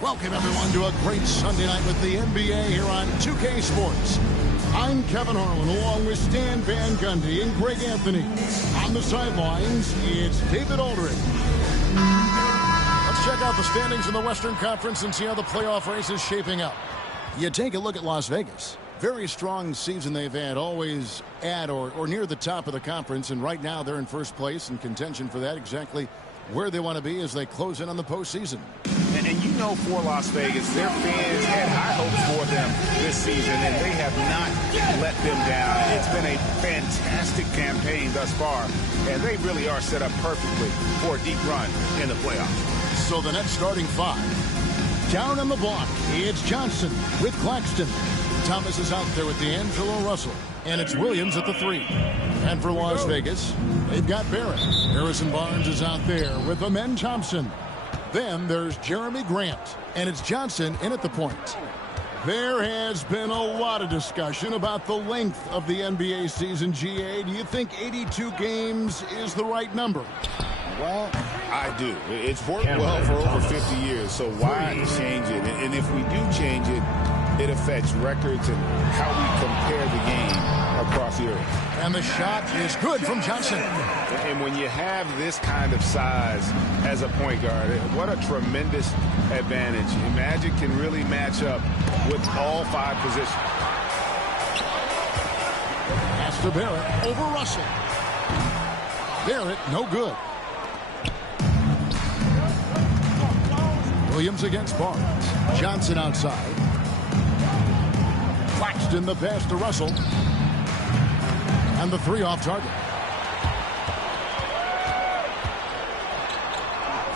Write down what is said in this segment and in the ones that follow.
Welcome, everyone, to a great Sunday night with the NBA here on 2K Sports. I'm Kevin Harlan, along with Stan Van Gundy and Greg Anthony. On the sidelines, it's David Aldridge. Let's check out the standings in the Western Conference and see how the playoff race is shaping up. You take a look at Las Vegas. Very strong season they've had, always at or near the top of the conference, and right now they're in first place in contention for that, exactly where they want to be as they close in on the postseason. And you know, for Las Vegas, their fans had high hopes for them this season, and they have not let them down. It's been a fantastic campaign thus far, and they really are set up perfectly for a deep run in the playoffs. So the Nets starting five. Down on the block, it's Johnson with Claxton. Thomas is out there with D'Angelo Russell, and it's Williams at the three. And for Las Vegas, they've got Barrett. Harrison Barnes is out there with Amen Thompson. Then there's Jeremy Grant, and it's Johnson in at the point. There has been a lot of discussion about the length of the NBA season, GA. Do you think 82 games is the right number? Well, I do. It's worked well for over 50 years, so why change it? And if we do change it, it affects records and how we compare the game across the earth. And the shot is good from Johnson. And when you have this kind of size as a point guard, what a tremendous advantage. Magic can really match up with all five positions. Pass to Barrett over Russell. Barrett, no good. Williams against Barnes. Johnson outside. Claxton the pass to Russell. And the three off target.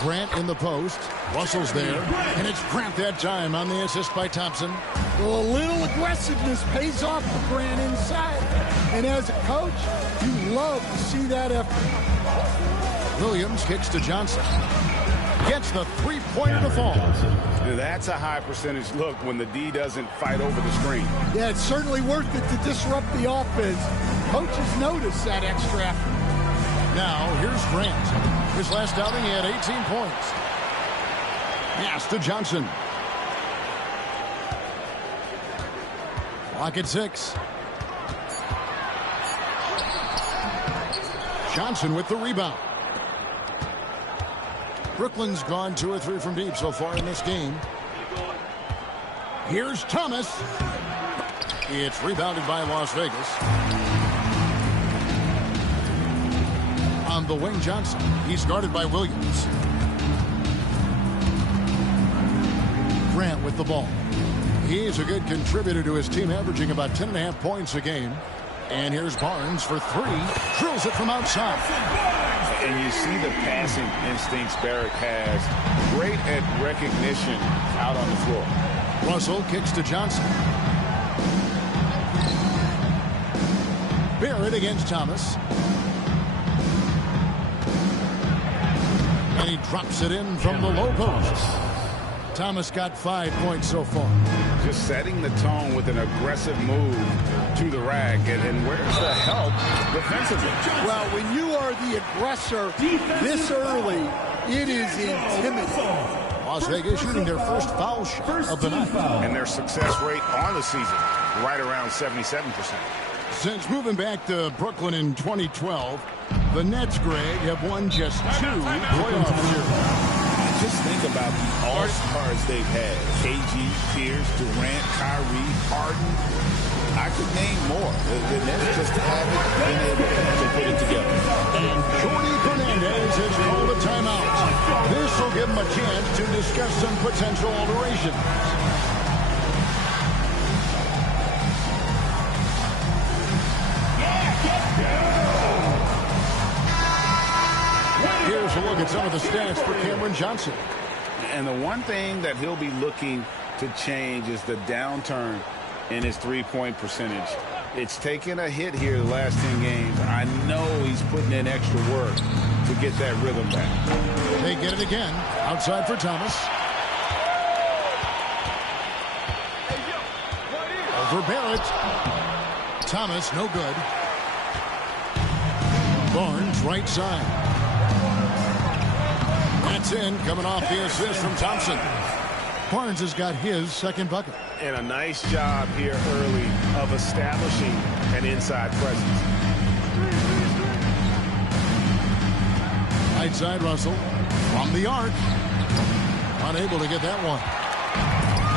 Grant in the post. Russell's there. And it's Grant that time on the assist by Thompson. Well, a little aggressiveness pays off for Grant inside. And as a coach, you love to see that effort. Williams kicks to Johnson. Gets the three-pointer to fall. That's a high percentage look when the D doesn't fight over the screen. Yeah, it's certainly worth it to disrupt the offense. Coaches notice that extra effort. Now, here's Grant. His last outing, he had 18 points. Pass to Johnson. Clock at 6. Johnson with the rebound. Brooklyn's gone 2 or 3 from deep so far in this game. Here's Thomas. It's rebounded by Las Vegas. On the wing, Johnson. He's guarded by Williams. Grant with the ball. He's a good contributor to his team, averaging about 10.5 points a game. And here's Barnes for 3. Drills it from outside. And you see the passing instincts Barrett has. Great at recognition out on the floor. Russell kicks to Johnson. Barrett against Thomas. And he drops it in from the low post. Thomas got 5 points so far. Just setting the tone with an aggressive move to the rack. And where's the help defensively? Well, when you are the aggressor this early, it is intimidating. Las Vegas shooting their first foul shot of the night. And their success rate on the season, right around 77%. Since moving back to Brooklyn in 2012, the Nets, Greg, have won just 2 playoff series. Just think about the all-stars they've had. KG, Pierce, Durant, Kyrie, Harden. I could name more. The Nets just haven't been able to put it together. And Jordi Fernandez has called a timeout. This will give him a chance to discuss some potential alterations. Here's a look at some of the stats for Cameron Johnson. And the one thing that he'll be looking to change is the downturn in his three-point percentage. It's taken a hit here the last 10 games. I know he's putting in extra work to get that rhythm back. They get it again. Outside for Thomas. Over Barrett. Thomas, no good. Barnes, right side. That's in, coming off the assist from Thompson. Barnes has got his second bucket. And a nice job here early of establishing an inside presence. Right side Russell from the arc. Unable to get that one.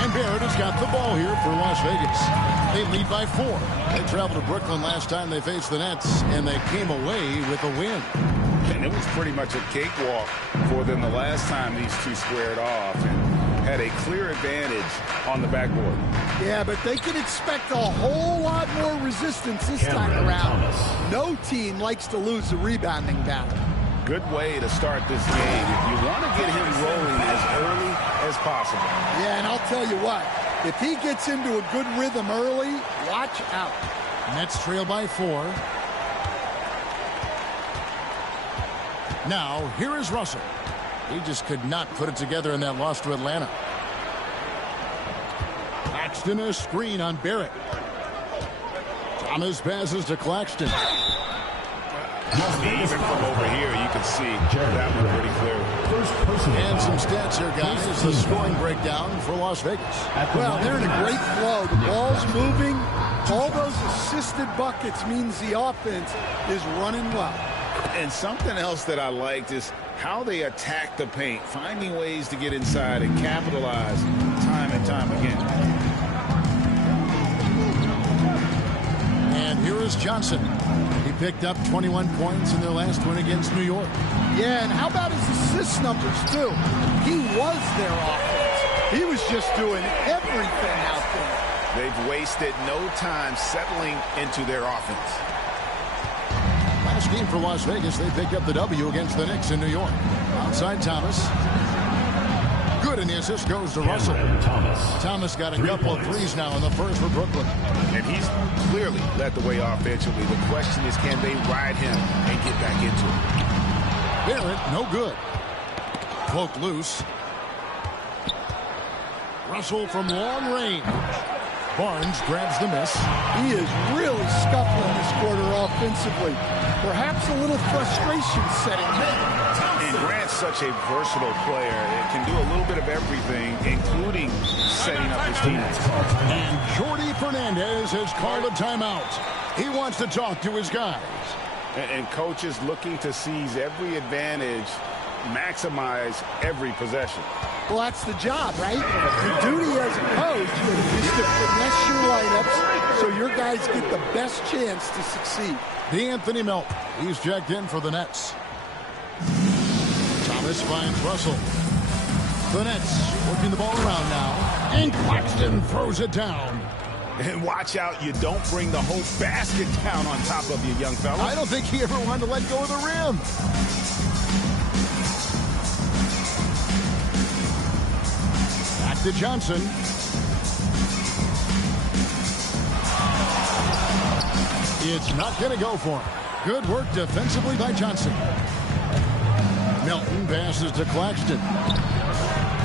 And Barrett has got the ball here for Las Vegas. They lead by 4. They traveled to Brooklyn last time they faced the Nets, and they came away with a win. And it was pretty much a cakewalk for them the last time these two squared off and had a clear advantage on the backboard. Yeah, but they can expect a whole lot more resistance this time around. No team likes to lose the rebounding battle. Good way to start this game. You want to get him rolling as early as possible. Yeah, and I'll tell you what, if he gets into a good rhythm early, watch out. Nets trail by 4. Now, here is Russell. He just could not put it together in that loss to Atlanta. Claxton a screen on Barrett. Thomas passes to Claxton. Even from over here, you can see that one pretty clear. And some stats here, guys. The scoring breakdown for Las Vegas. Well, they're in a great flow. The ball's moving. All those assisted buckets means the offense is running well. And something else that I liked is how they attack the paint, finding ways to get inside and capitalize time and time again. And here is Johnson. He picked up 21 points in their last win against New York. Yeah, and how about his assist numbers, too? He was their offense. He was just doing everything out there. They've wasted no time settling into their offense. Last game for Las Vegas, they picked up the W against the Knicks in New York. Outside Thomas. Good, and the assist goes to Russell. Thomas got a couple of threes now in the first for Brooklyn. And he's clearly led the way offensively. The question is, can they ride him and get back into it? Barrett, no good. Poke loose. Russell from long range. Barnes grabs the miss. He is really scuffling this quarter offensively. Perhaps a little frustration setting in. And Grant's such a versatile player. It can do a little bit of everything, including setting up his teammates. And Jordi Fernandez has called a timeout. He wants to talk to his guys. And coach is looking to seize every advantage, maximize every possession. Well, that's the job, right? The duty as a coach is to finesse your lineups so your guys get the best chance to succeed. D'Anthony Melton. He's checked in for the Nets. Thomas finds Russell. The Nets working the ball around now. And Claxton throws it down. And watch out, you don't bring the whole basket down on top of you, young fella. I don't think he ever wanted to let go of the rim. Back to Johnson. It's not going to go for him. Good work defensively by Johnson. Melton passes to Claxton.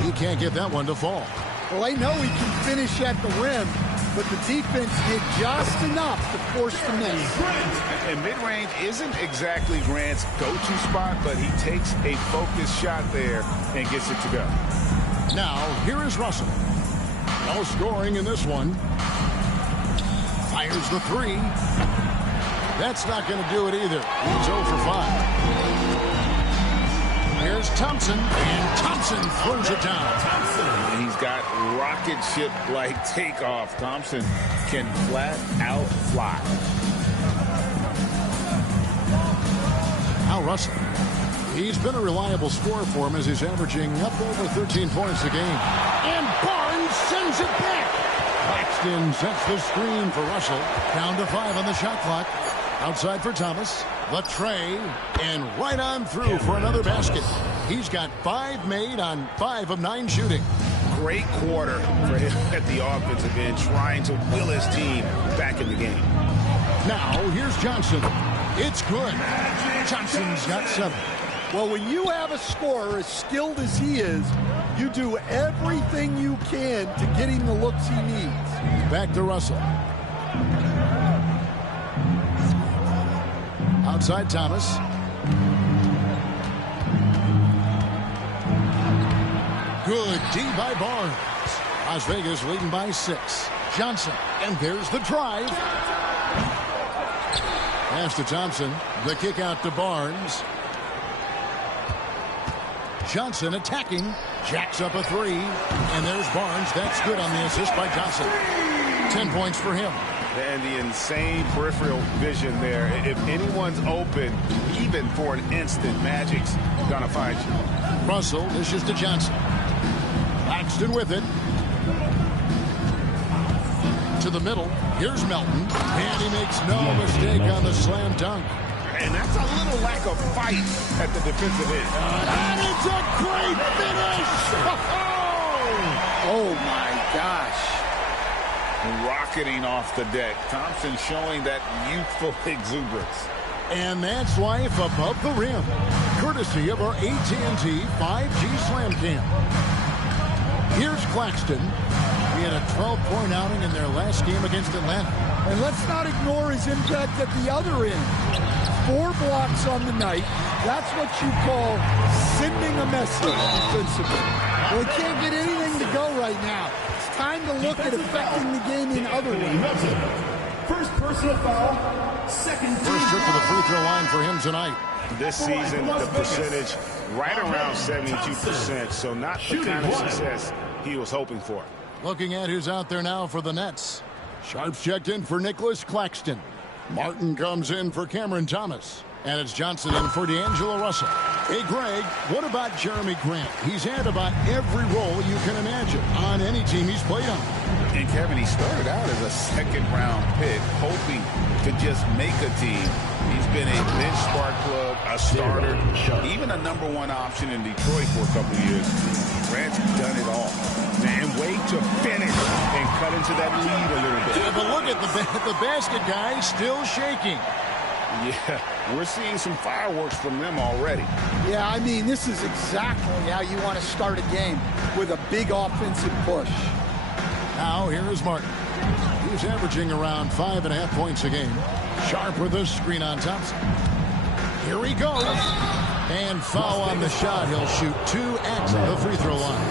He can't get that one to fall. Well, they know he can finish at the rim, but the defense did just enough to force the miss. And mid-range isn't exactly Grant's go-to spot, but he takes a focused shot there and gets it to go. Now, here is Russell. No scoring in this one. Fires the three. That's not going to do it either. He's 0 for 5. Here's Thompson, and Thompson throws it down. He's got rocket ship-like takeoff. Thompson can flat out fly. Now Russell. He's been a reliable scorer for him as he's averaging up over 13 points a game. And Barnes sends it back. Claxton sets the screen for Russell. Down to 5 on the shot clock. Outside for Thomas. The tray. And right on through for another basket. He's got 5 made on 5 of 9 shooting. Great quarter for him at the offensive end, trying to will his team back in the game. Now, here's Johnson. It's good. Johnson's got 7. Well, when you have a scorer as skilled as he is, you do everything you can to get him the looks he needs. Back to Russell. Outside Thomas. Good D by Barnes. Las Vegas leading by 6. Johnson, and there's the drive. Pass to Thompson. The kick out to Barnes. Johnson attacking. Jacks up a 3. And there's Barnes. That's good on the assist by Johnson. 10 points for him. And the insane peripheral vision there. If anyone's open, even for an instant, Magic's gonna find you. Russell dishes to Johnson. Claxton with it. To the middle. Here's Melton. And he makes no mistake on the slam dunk. And that's a little lack of fight at the defensive end. And it's a great finish! Oh, my gosh. Rocketing off the deck. Thompson showing that youthful exuberance. And that's life above the rim. Courtesy of our AT&T 5G Slam Cam. Here's Claxton. He had a 12-point outing in their last game against Atlanta. And let's not ignore his impact at the other end. 4 blocks on the night. That's what you call sending a message defensively. Well, he can't get anything to go right now. It's time to look at affecting the game in other ways. First personal foul, second team. First trip to the free throw line for him tonight. This season, the percentage right around 72%, so not the kind of success he was hoping for. Looking at who's out there now for the Nets. Sharps checked in for Nicholas Claxton. Martin comes in for Cameron Thomas. And it's Johnson in for D'Angelo Russell. Hey, Greg, what about Jeremy Grant? He's had about every role you can imagine on any team he's played on. And Kevin, he started out as a second-round pick, hoping to just make a team. He's been a bench spark plug, a starter, even a #1 option in Detroit for a couple of years. Grant's done it all. And wait to finish and cut into that lead a little bit. Yeah, but look at the basket guy still shaking. Yeah, we're seeing some fireworks from them already. Yeah, I mean, this is exactly how you want to start a game, with a big offensive push. Now, here is Martin. He's averaging around 5.5 points a game. Sharp with a screen on Thompson. Here he goes. And foul on the shot. He'll shoot 2 at the free throw line.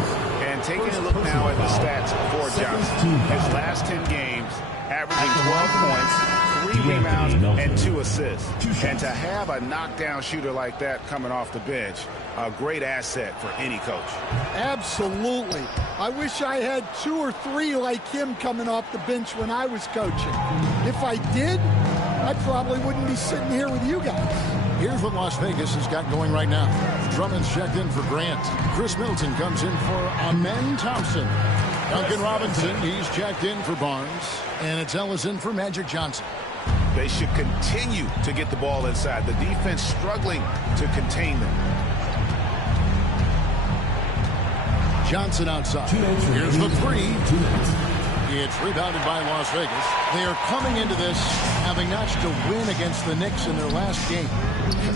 And taking a look now at the stats for Johnson. His last 10 games, averaging 12 points, 3 rebounds, and 2 assists. And to have a knockdown shooter like that coming off the bench, a great asset for any coach. Absolutely. I wish I had 2 or 3 like him coming off the bench when I was coaching. If I did, I probably wouldn't be sitting here with you guys. Here's what Las Vegas has got going right now. Drummond's checked in for Grant. Chris Middleton comes in for Amen Thompson. Duncan Robinson, he's checked in for Barnes. And it's Ellison for Magic Johnson. They should continue to get the ball inside. The defense struggling to contain them. Johnson outside. Here's the 3. It's rebounded by Las Vegas. They are coming into this having notched a win against the Knicks in their last game.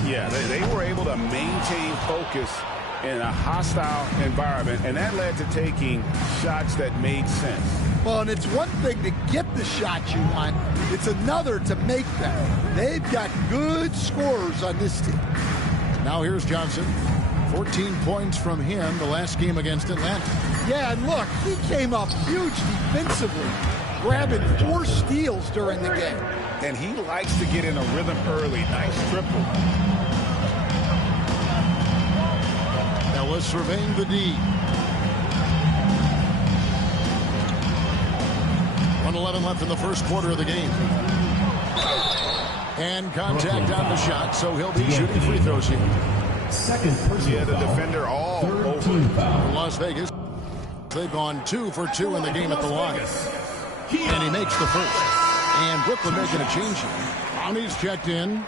Yeah, they were able to maintain focus in a hostile environment, and that led to taking shots that made sense. Well, and it's one thing to get the shot you want. It's another to make them. They've got good scorers on this team. Now here's Johnson. 14 points from him the last game against Atlanta. Yeah, and look, he came up huge defensively, grabbing 4 steals during the game. And he likes to get in a rhythm early. Nice triple. Ellis surveying the D. 1:11 left in the first quarter of the game. And contact on the shot, so he'll be shooting free throws here. Second personal Yeah, the foul. defender all Third over. team foul. Las Vegas, they've gone 2 for 2 in the game at the line. And he makes the first. And Brooklyn making a change here. Brownie's checked in.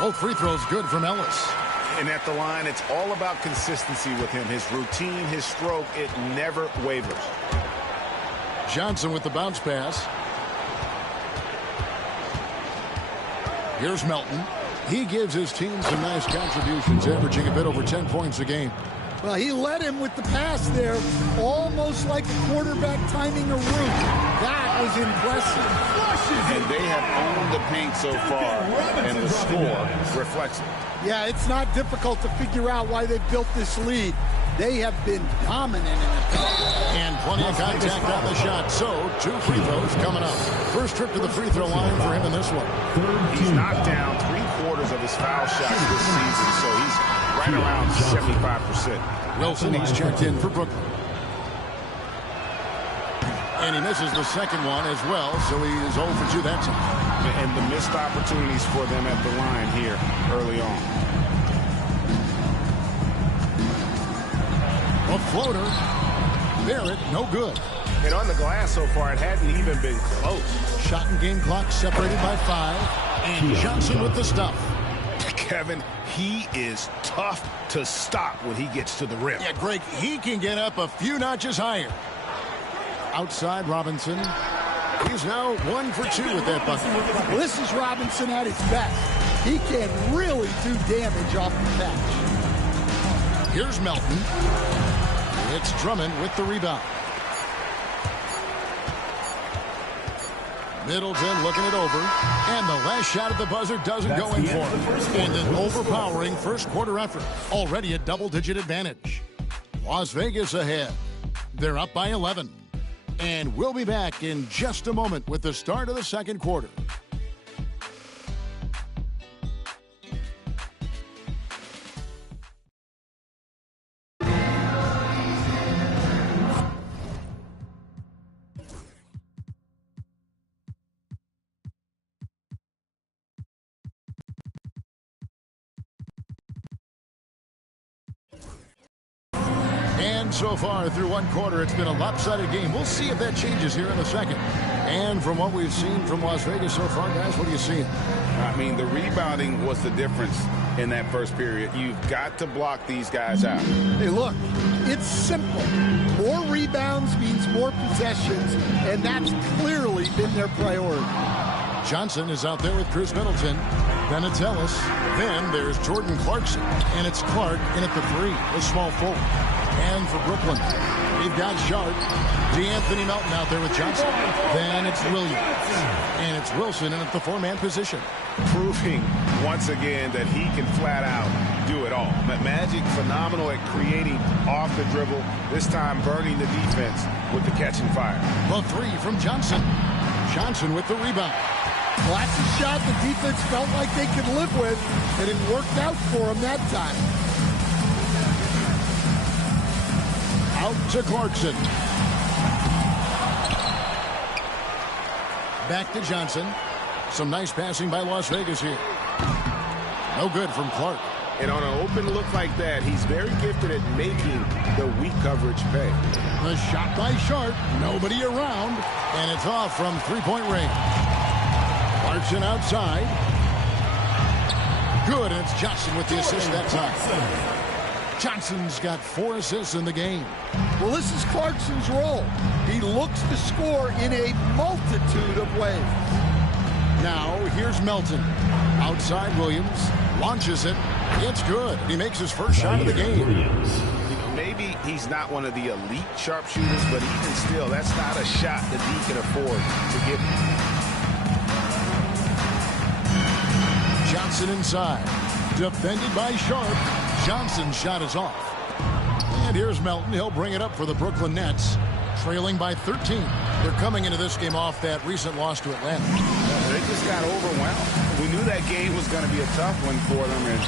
Both free throws good from Ellis. And at the line, it's all about consistency with him. His routine, his stroke, it never wavers. Johnson with the bounce pass. Here's Melton. He gives his team some nice contributions, averaging a bit over 10 points a game. Well, he led him with the pass there, almost like a quarterback timing a route. That was impressive. And they have owned the paint so far, and the score reflects it. Yeah, it's not difficult to figure out why they built this lead. They have been dominant in the paint. And plenty of contact on the shot. So, 2 free throws coming up. First trip to the free throw line for him in this one. He's knocked down 3/4 of his foul shots this season, so he's right around 75%. Wilson, he's checked in for Brooklyn. And he misses the second one as well, so he is 0 for 2 that time. And the missed opportunities for them at the line here early on. A floater. Barrett, no good. And on the glass so far, it hadn't even been close. Shot and game clock separated by 5. And Johnson with the stuff. Kevin, he is tough to stop when he gets to the rim. Yeah, Greg, he can get up a few notches higher. Outside Robinson. He's now 1 for 2 with that bucket. Well, this is Robinson at his best. He can really do damage off the bench. Here's Melton. It's Drummond with the rebound. Middleton looking it over. And the last shot at the buzzer doesn't go in for him. And an overpowering first quarter effort. Already a double-digit advantage. Las Vegas ahead. They're up by 11. And we'll be back in just a moment with the start of the second quarter. And so far through one quarter, it's been a lopsided game. We'll see if that changes here in the second. And from what we've seen from Las Vegas so far, guys, what are you seeing? I mean, the rebounding was the difference in that first period. You've got to block these guys out. Hey, look, it's simple. More rebounds means more possessions, and that's clearly been their priority. Johnson is out there with Chris Middleton. Then it's Ellis. Then there's Jordan Clarkson. And it's Clark in at the 3, a small forward. And for Brooklyn, they've got Sharp, DeAnthony Melton out there with Johnson. Then it's Williams. And it's Wilson in at the 4-man position. Proving once again that he can flat out do it all. Magic phenomenal at creating off the dribble. This time burning the defense with the catch and fire. The 3 from Johnson. Johnson with the rebound. Well, that's a shot the defense felt like they could live with, and it worked out for them that time. Out to Clarkson. Back to Johnson. Some nice passing by Las Vegas here. No good from Clark. And on an open look like that, he's very gifted at making the weak coverage pay. The shot by Sharp. Nobody around. And it's off from three-point range. Clarkson outside. Good, and it's Johnson with the assist that time. Johnson's got 4 assists in the game. Well, this is Clarkson's role. He looks to score in a multitude of ways. Now, here's Melton. Outside Williams. Launches it. It's good. He makes his first shot of the game. Maybe he's not one of the elite sharpshooters, but even still, that's not a shot that he can afford to give. Johnson inside. Defended by Sharp. Johnson's shot is off. And here's Melton. He'll bring it up for the Brooklyn Nets. Trailing by 13. They're coming into this game off that recent loss to Atlanta. They just got overwhelmed. We knew that game was going to be a tough one for them, and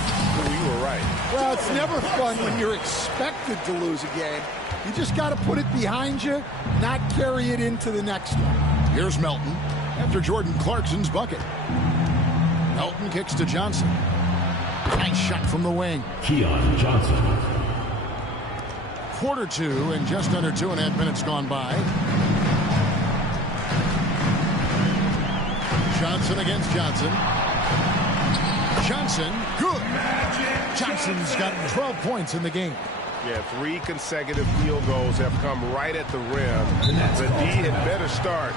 we were right. Well, it's never fun when you're expected to lose a game. You just got to put it behind you, not carry it into the next one. Here's Melton after Jordan Clarkson's bucket. Melton kicks to Johnson. Nice shot from the wing. Keon Johnson. Quarter 2 and just under 2.5 minutes gone by. Johnson against Johnson. Johnson, good. Johnson's got 12 points in the game. Yeah, 3 consecutive field goals have come right at the rim. The D had better start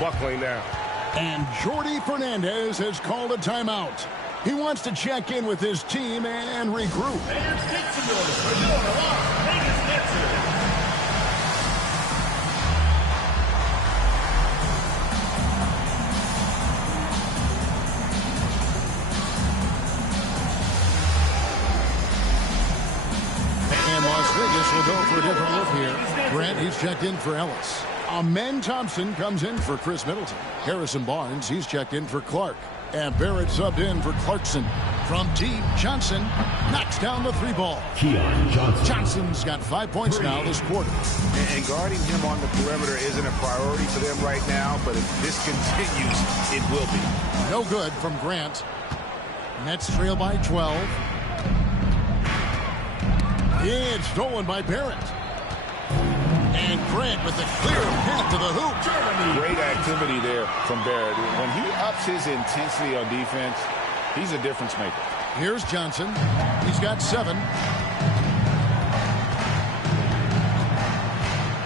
buckling now. And Jordi Fernandez has called a timeout. He wants to check in with his team and regroup. go for a different look here. Grant, he's checked in for Ellis. Amen Thompson comes in for Chris Middleton. Harrison Barnes, he's checked in for Clark. And Barrett subbed in for Clarkson. From deep, Johnson knocks down the 3-ball. Johnson's got 5 points now this quarter. And guarding him on the perimeter isn't a priority for them right now, but if this continues, it will be. No good from Grant. Nets trail by 12. It's stolen by Barrett. And Grant with the clear path to the hoop. Great activity there from Barrett. When he ups his intensity on defense, he's a difference maker. Here's Johnson. He's got 7.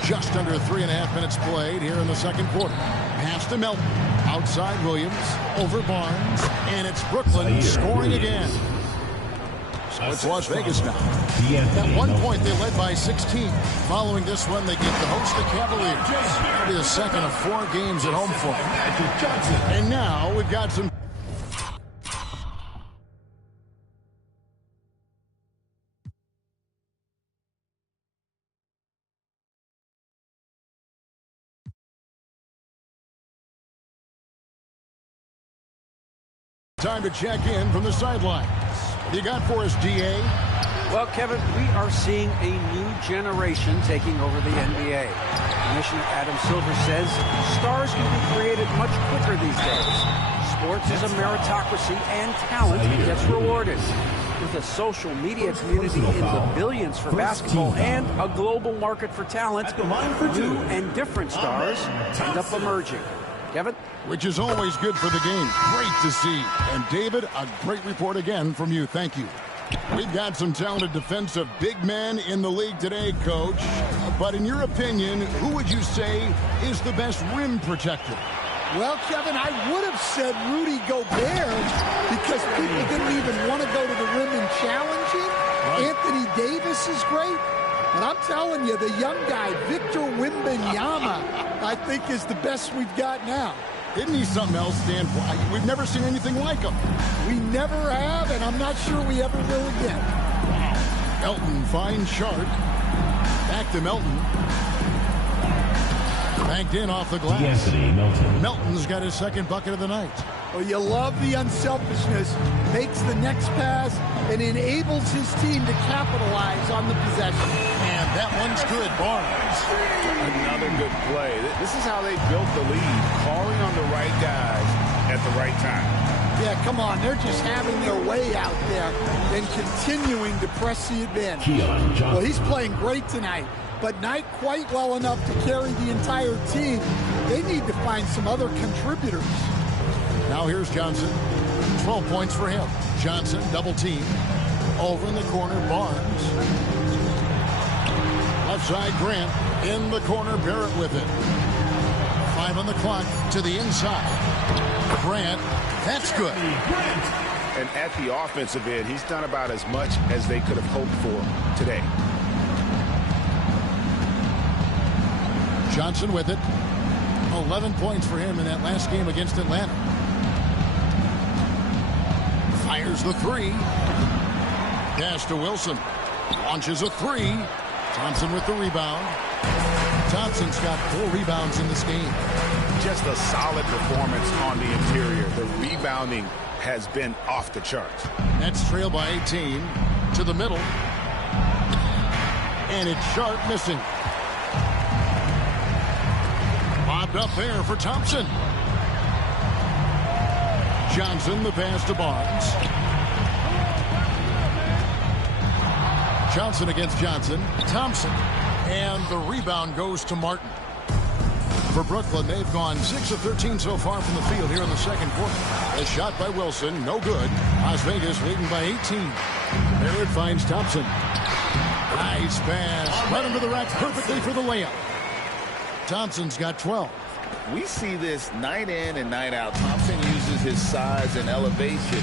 Just under 3.5 minutes played here in the second quarter. Pass to Melton. Outside Williams. Over Barnes. And it's Brooklyn scoring again. So it's Las Vegas now. At one point, they led by 16. Following this one, they get to host the Cavaliers. It'll be the second of 4 games at home for them. And now we've got some... Time to check in from the sidelines. What you got for us, DA? Well, Kevin, we are seeing a new generation taking over the NBA. Commissioner Adam Silver says stars can be created much quicker these days. Sports is a meritocracy and talent gets rewarded. With a social media community in the billions for basketball and a global market for talent, new and different stars end up emerging. Kevin? Which is always good for the game. Great to see. And David, a great report again from you. Thank you. We've got some talented defensive big men in the league today, Coach. But in your opinion, who would you say is the best rim protector? Well, Kevin, I would have said Rudy Gobert because people didn't even want to go to the rim and challenge him. Right. Anthony Davis is great. But I'm telling you, the young guy, Victor Wembanyama, I think is the best we've got now. Isn't he something else, Dan? We've never seen anything like him. We never have, and I'm not sure we ever will again. Wow. Melton finds Sharp. Back to Melton. Banked in off the glass. Melton's got his second bucket of the night. Well, you love the unselfishness. Makes the next pass and enables his team to capitalize on the possession. And that one's good. Barnes. Another good play. This is how they built the lead. Calling on the right guys at the right time. Yeah, come on. They're just having their way out there and continuing to press the advantage. Well, he's playing great tonight, but not quite well enough to carry the entire team. They need to find some other contributors. Now here's Johnson. 12 points for him. Johnson, double team. Over in the corner, Barnes. Left side, Grant. In the corner, Barrett with it. 5 on the clock to the inside. Grant, that's good. And at the offensive end, he's done about as much as they could have hoped for today. Johnson with it. 11 points for him in that last game against Atlanta. Fires the 3. Pass to Wilson. Launches a 3. Thompson with the rebound. Thompson's got 4 rebounds in this game. Just a solid performance on the interior. The rebounding has been off the charts. Nets trail by 18. To the middle. And it's Sharp missing. Lobbed up there for Thompson. Johnson, the pass to Barnes. Johnson against Johnson. Thompson. And the rebound goes to Martin. For Brooklyn, they've gone 6 of 13 so far from the field here in the second quarter. A shot by Wilson, no good. Las Vegas leading by 18. Barrett finds Thompson. Nice pass. Right under the rack perfectly for the layup. Thompson's got 12. We see this night in and night out. Thompson uses his size and elevation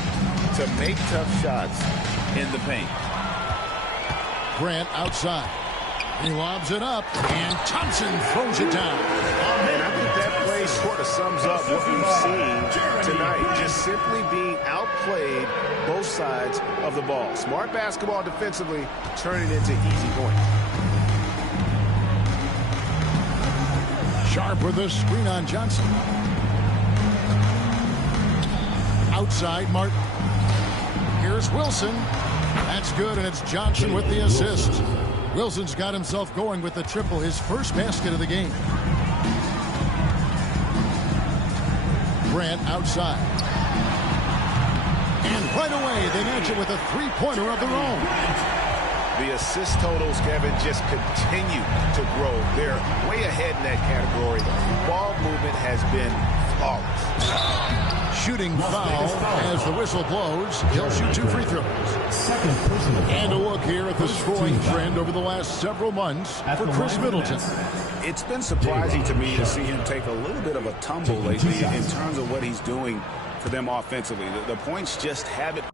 to make tough shots in the paint. Grant outside. He lobs it up, and Thompson throws it down. And I think that play sort of sums up what we've seen tonight. Just simply being outplayed both sides of the ball. Smart basketball defensively, turning into easy points. Sharp with a screen on Johnson. Outside, Martin. Here's Wilson. That's good, and it's Johnson with the assist. Wilson's got himself going with the triple, his first basket of the game. Grant outside. And right away, they match it with a three-pointer of their own. The assist totals, Kevin, just continue to grow. They're way ahead in that category. Ball movement has been flawless. Shooting foul as the whistle blows. He'll shoot 2 free throws. And a look here at the scoring trend over the last several months for Chris Middleton. It's been surprising to me to see him take a little bit of a tumble lately in terms of what he's doing for them offensively. The points just haven't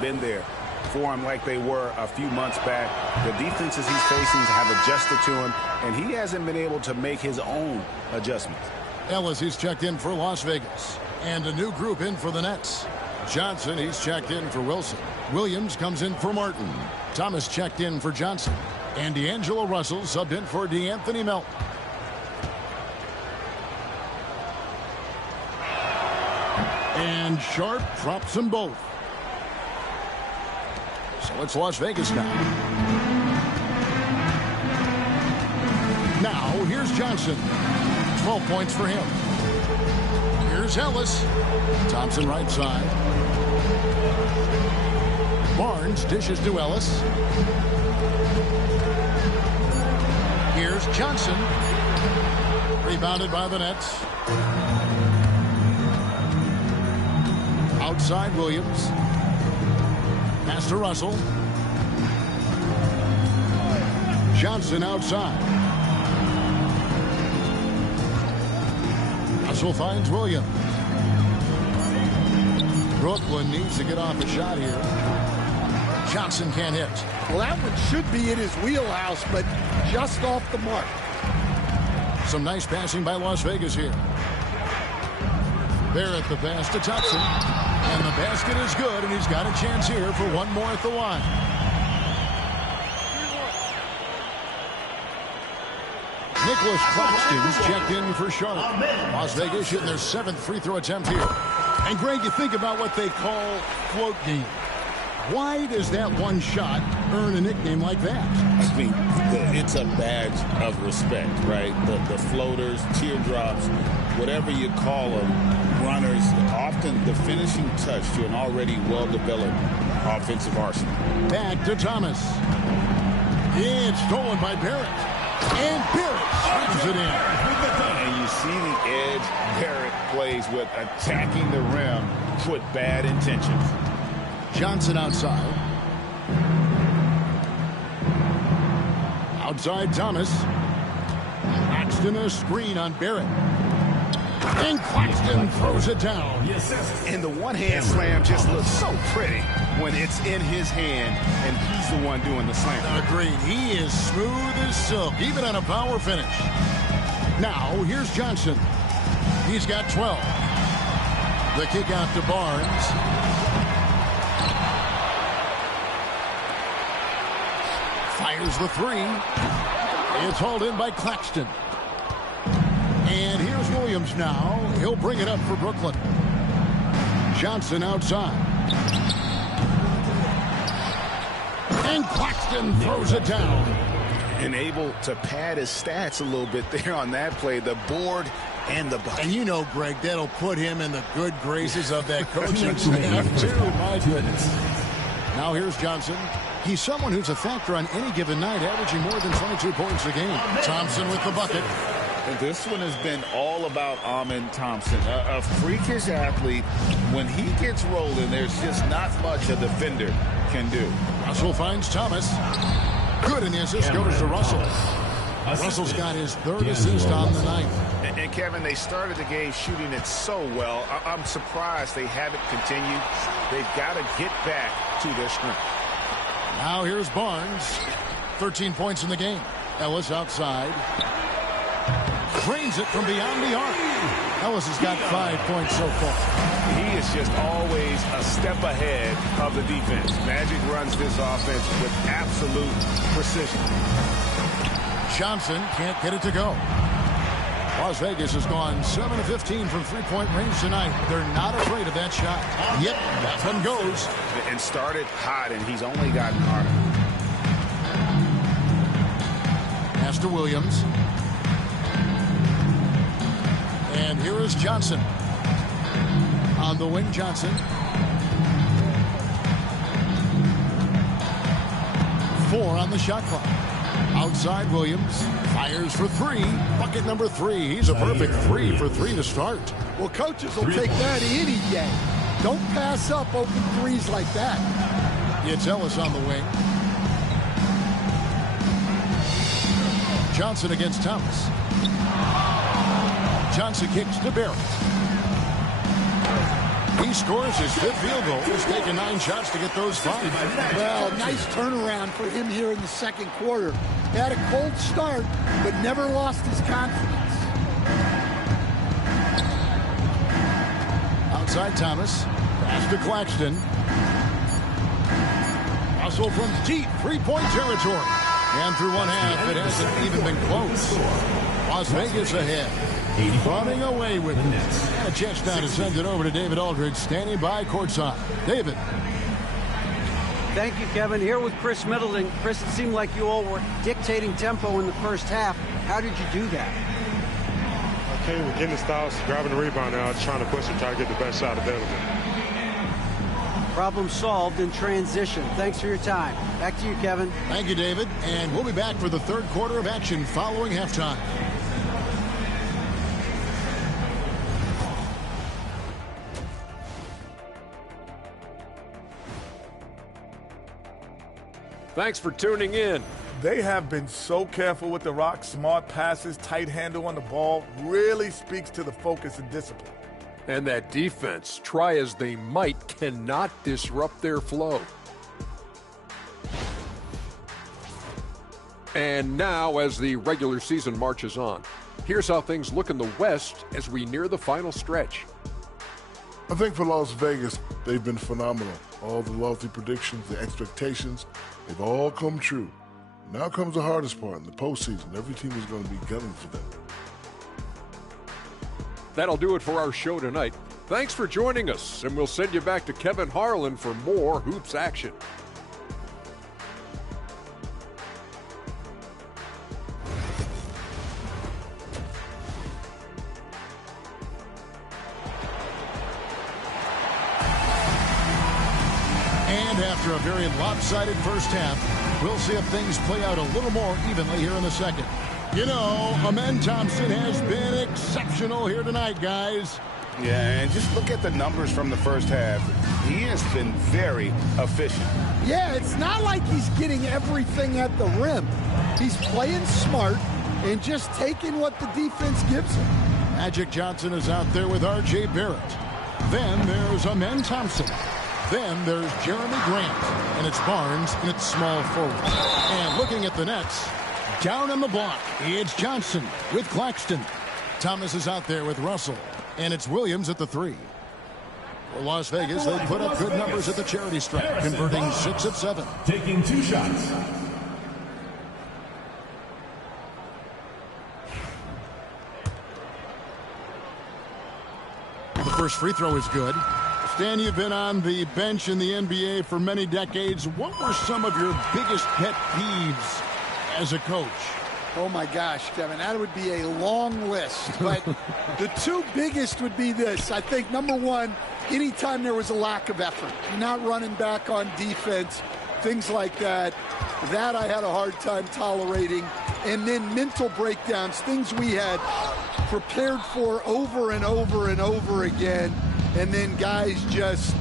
been there for him like they were a few months back. The defenses he's facing have adjusted to him, and he hasn't been able to make his own adjustments. Ellis, he's checked in for Las Vegas. And a new group in for the Nets. Johnson, he's checked in for Wilson. Williams comes in for Martin. Thomas checked in for Johnson. And D'Angelo Russell subbed in for DeAnthony Melton. And Sharp drops them both. So it's Las Vegas now. Now, here's Johnson. 12 points for him. Here's Ellis. Thompson right side. Barnes dishes to Ellis. Here's Johnson. Rebounded by the Nets. Outside Williams. Pass to Russell. Johnson outside. Russell finds Williams. Brooklyn needs to get off a shot here. Johnson can't hit. Well, that one should be in his wheelhouse, but just off the mark. Some nice passing by Las Vegas here. Barrett the pass to Thompson. And the basket is good, and he's got a chance here for one more at the line. Nicholas Claxton's checked in for Sharp. Las Vegas shooting their 7th free throw attempt here. And Greg, you think about what they call float game. Why does that one shot earn a nickname like that? I mean, it's a badge of respect, right? The floaters, teardrops, whatever you call them, runners, often the finishing touch to an already well-developed offensive arsenal. Back to Thomas. It's stolen by Barrett. And Barrett slams it in. And you see the edge Barrett plays with, attacking the rim with bad intentions. Johnson outside. Outside Thomas. Claxton a screen on Barrett. And Claxton throws it down. And the one-hand slam just looks so pretty when it's in his hand and he's the one doing the slam. Agreed. He is smooth as silk, even on a power finish. Now, here's Johnson. He's got 12. The kick out to Barnes. Fires the three. It's hauled in by Claxton. And here's Williams now. He'll bring it up for Brooklyn. Johnson outside. And Claxton throws it down. And able to pad his stats a little bit there on that play. The board and the bucket. And you know, Greg, that'll put him in the good graces of that coaching staff, too. My goodness. Now here's Johnson. He's someone who's a factor on any given night, averaging more than 22 points a game. Thompson with the bucket. And this one has been all about Amen Thompson, a freakish athlete. When he gets rolling, there's just not much a defender can do. Russell finds Thomas. Good, and the assist goes to Russell. Russell's got his 3rd assist on the night. And Kevin, they started the game shooting it so well. I'm surprised they haven't continued. They've got to get back to their strength. Now here's Barnes. 13 points in the game. Ellis outside. Drains it from beyond the arc. Ellis has got 5 points so far. He is just always a step ahead of the defense. Magic runs this offense with absolute precision. Johnson can't get it to go. Las Vegas has gone 7 of 15 from three-point range tonight. They're not afraid of that shot. Yep, that one goes. And started hot, and he's only gotten harder. Pass to Williams. And here is Johnson. On the wing, Johnson. 4 on the shot clock. Outside, Williams fires for 3. Bucket number 3. He's a perfect 3 for 3 to start. Well, coaches will take that any day. Don't pass up open threes like that. It's Ellis on the wing. Johnson against Thomas. Johnson kicks to Barrett. He scores his 5th field goal. He's taken 9 shots to get those 5. Well, nice turnaround for him here in the second quarter. He had a cold start, but never lost his confidence. Outside Thomas. Pass to Claxton. Russell from deep 3-point territory. And through one half, it hasn't even been close. Las Vegas ahead. Running away with it. And a chance now to send it over to David Aldridge, standing by courtside. David. Thank you, Kevin. Here with Chris Middleton. Chris, it seemed like you all were dictating tempo in the first half. How did you do that? I came with getting the styles, grabbing the rebound, and I was trying to push and try to get the best shot available. Problem solved in transition. Thanks for your time. Back to you, Kevin. Thank you, David. And we'll be back for the third quarter of action following halftime. Thanks for tuning in. They have been so careful with the rock. Smart passes, tight handle on the ball. Really speaks to the focus and discipline. And that defense, try as they might, cannot disrupt their flow. And now, as the regular season marches on, here's how things look in the West as we near the final stretch. I think for Las Vegas, they've been phenomenal. All the lofty predictions, the expectations, they've all come true. Now comes the hardest part in the postseason. Every team is going to be gunning for them. That'll do it for our show tonight. Thanks for joining us, and we'll send you back to Kevin Harlan for more hoops action. And after a very lopsided first half, we'll see if things play out a little more evenly here in the second. You know, Amen Thompson has been exceptional here tonight, guys. Yeah, and just look at the numbers from the first half. He has been very efficient. Yeah, it's not like he's getting everything at the rim. He's playing smart and just taking what the defense gives him. Magic Johnson is out there with R.J. Barrett. Then there's Amen Thompson. Then there's Jeremy Grant. And it's Barnes, and it's small forward. And looking at the Nets, down on the block, it's Johnson with Claxton. Thomas is out there with Russell. And it's Williams at the 3. For Las Vegas, they put up good numbers at the charity stripe, converting 6 of 7. Taking 2 shots. The first free throw is good. Stan, you've been on the bench in the NBA for many decades. What were some of your biggest pet peeves as a coach? Oh, my gosh, Kevin, that would be a long list. But the 2 biggest would be this. I think, number 1, anytime there was a lack of effort, not running back on defense, things like that, that I had a hard time tolerating. And then mental breakdowns, things we had prepared for over and over and over again, and then guys just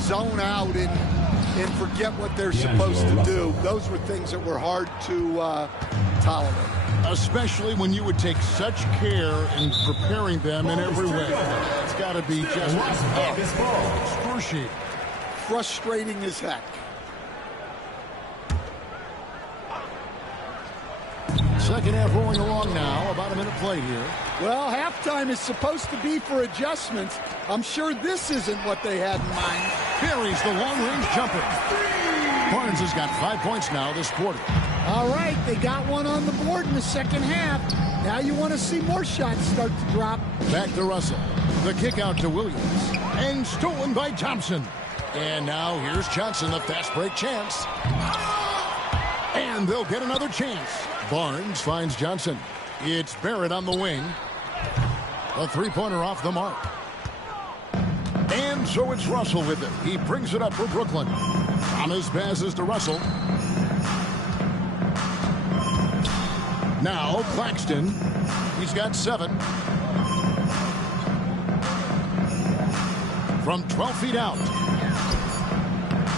zone out and forget what they're supposed to do. Those were things that were hard to tolerate. Especially when you would take such care in preparing them in every way. It's got to be just excruciating. Frustrating as heck. Second half rolling along now. About a minute played here. Well, halftime is supposed to be for adjustments. I'm sure this isn't what they had in mind. Buries the long-range jumper. Barnes has got 5 points now this quarter. All right, they got one on the board in the second half. Now you want to see more shots start to drop. Back to Russell. The kick out to Williams. And stolen by Thompson. And now here's Johnson, the fast break chance. And they'll get another chance. Barnes finds Johnson. It's Barrett on the wing. A three-pointer off the mark. And so it's Russell with it. He brings it up for Brooklyn. Thomas passes to Russell. Now Claxton. He's got 7. From 12 feet out.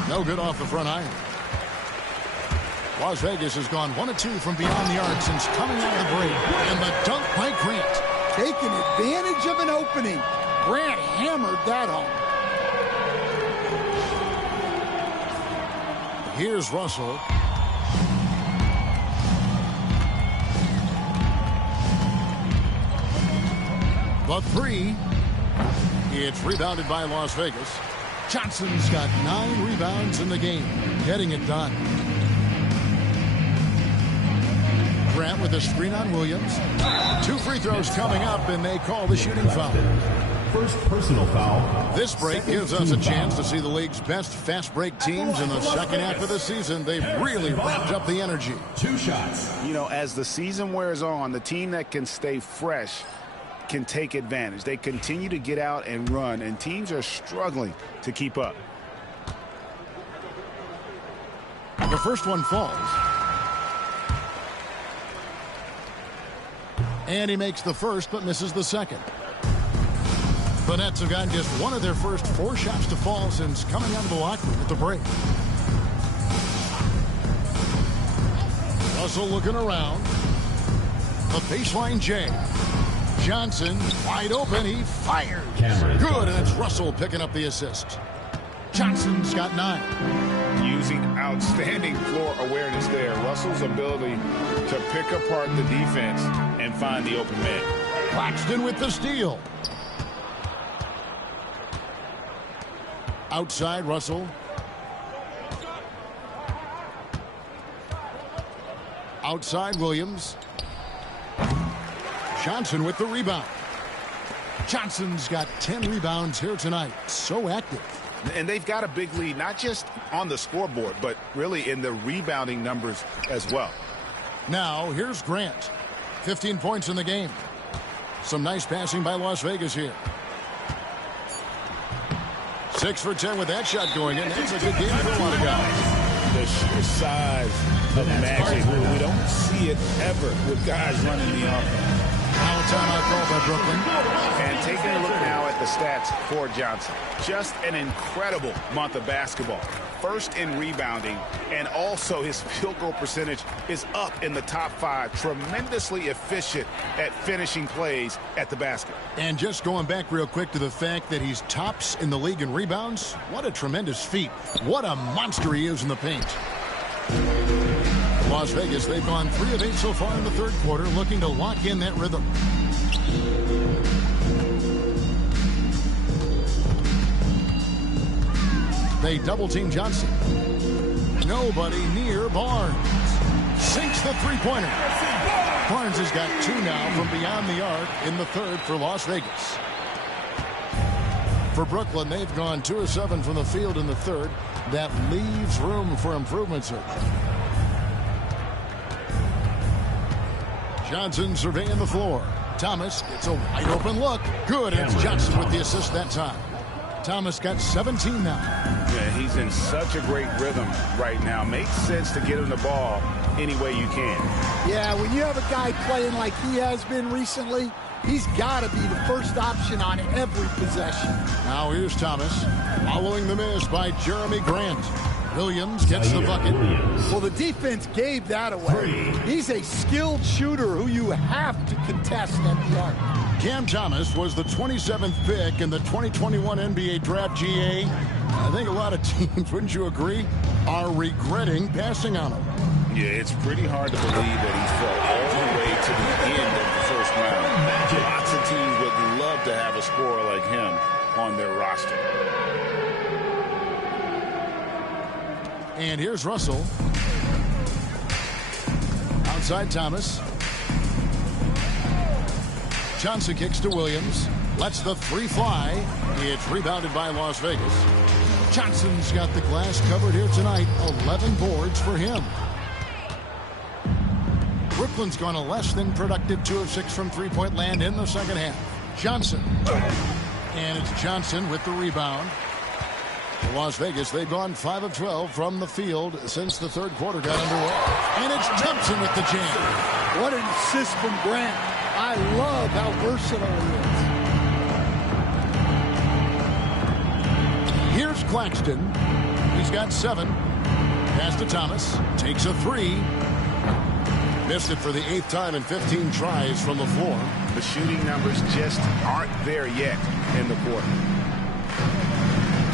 No good off the front iron. Las Vegas has gone 1 of 2 from beyond the arc since coming out of the break. And the dunk by Grant. Taking advantage of an opening. Grant hammered that home. Here's Russell. The 3. It's rebounded by Las Vegas. Johnson's got 9 rebounds in the game. Getting it done. Grant with a screen on Williams. 2 free throws coming up, and they call the shooting foul. First personal foul. This break gives us a chance to see the league's best fast break teams in the second half of the season. They've really ramped up the energy. 2 shots. You know, as the season wears on, the team that can stay fresh can take advantage. They continue to get out and run, and teams are struggling to keep up. The first one falls. And he makes the first, but misses the second. The Nets have gotten just one of their first 4 shots to fall since coming out of the locker room at the break. Russell looking around. The baseline J. Johnson wide open. He fires. Good, and it's Russell picking up the assist. Johnson's got 9. Using outstanding floor awareness there. Russell's ability to pick apart the defense and find the open man. Claxton with the steal. Outside Russell. Outside Williams. Johnson with the rebound. Johnson's got 10 rebounds here tonight. So active. And they've got a big lead, not just on the scoreboard, but really in the rebounding numbers as well. Now, here's Grant. 15 points in the game. Some nice passing by Las Vegas here. 6 for 10 with that shot going in. That's a good game for a lot of guys. The sheer size of Magic, we don't see it ever with guys running the offense. Now a timeout call by Brooklyn. And taking a look now at the stats for Johnson. Just an incredible month of basketball. First in rebounding, and also his field goal percentage is up in the top 5. Tremendously efficient at finishing plays at the basket. And just going back real quick to the fact that he's tops in the league in rebounds. What a tremendous feat. What a monster he is in the paint. Las Vegas, they've gone 3 of 8 so far in the third quarter, looking to lock in that rhythm. They double-team Johnson. Nobody near Barnes. Sinks the three-pointer. Barnes has got 2 now from beyond the arc in the third for Las Vegas. For Brooklyn, they've gone 2 of 7 from the field in the third. That leaves room for improvement, sir. Johnson surveying the floor. Thomas gets a wide open look. Good, and it's Johnson with the assist that time. Thomas got 17 now. Yeah, he's in such a great rhythm right now. Makes sense to get him the ball any way you can. Yeah, when you have a guy playing like he has been recently, he's got to be the first option on every possession. Now here's Thomas. Following the miss by Jeremy Grant. Williams gets the bucket. Well, the defense gave that away. He's a skilled shooter who you have to contest at the arc. Cam Thomas was the 27th pick in the 2021 NBA Draft. GA. I think a lot of teams, wouldn't you agree, are regretting passing on him. Yeah, it's pretty hard to believe that he fell all the love to have a scorer like him on their roster. And here's Russell. Outside Thomas. Johnson kicks to Williams. Lets the three fly. It's rebounded by Las Vegas. Johnson's got the glass covered here tonight. 11 boards for him. Brooklyn's gone a less than productive 2 of 6 from three-point land in the second half. Johnson. And it's Johnson with the rebound. Las Vegas, they've gone 5 of 12 from the field since the third quarter got underway. And it's Thompson with the jam. What an assist from Grant. I love how versatile he is. Here's Claxton. He's got 7. Pass to Thomas. Takes a 3. Missed it for the 8th time in 15 tries from the floor. The shooting numbers just aren't there yet in the quarter.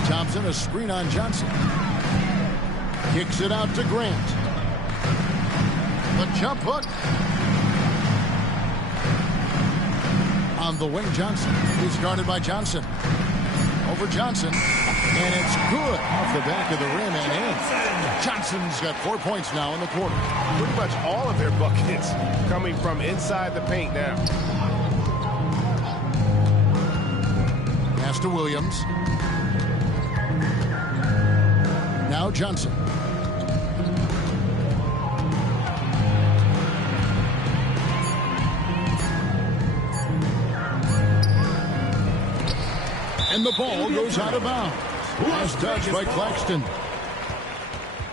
Thompson, a screen on Johnson. Kicks it out to Grant. The jump hook. On the wing, Johnson. He's guarded by Johnson. Over Johnson. And it's good off the back of the rim and in. Johnson's got 4 points now in the quarter. Pretty much all of their buckets coming from inside the paint now. Pass to Williams. Now Johnson. And the ball goes out of bounds. Last touch by Claxton.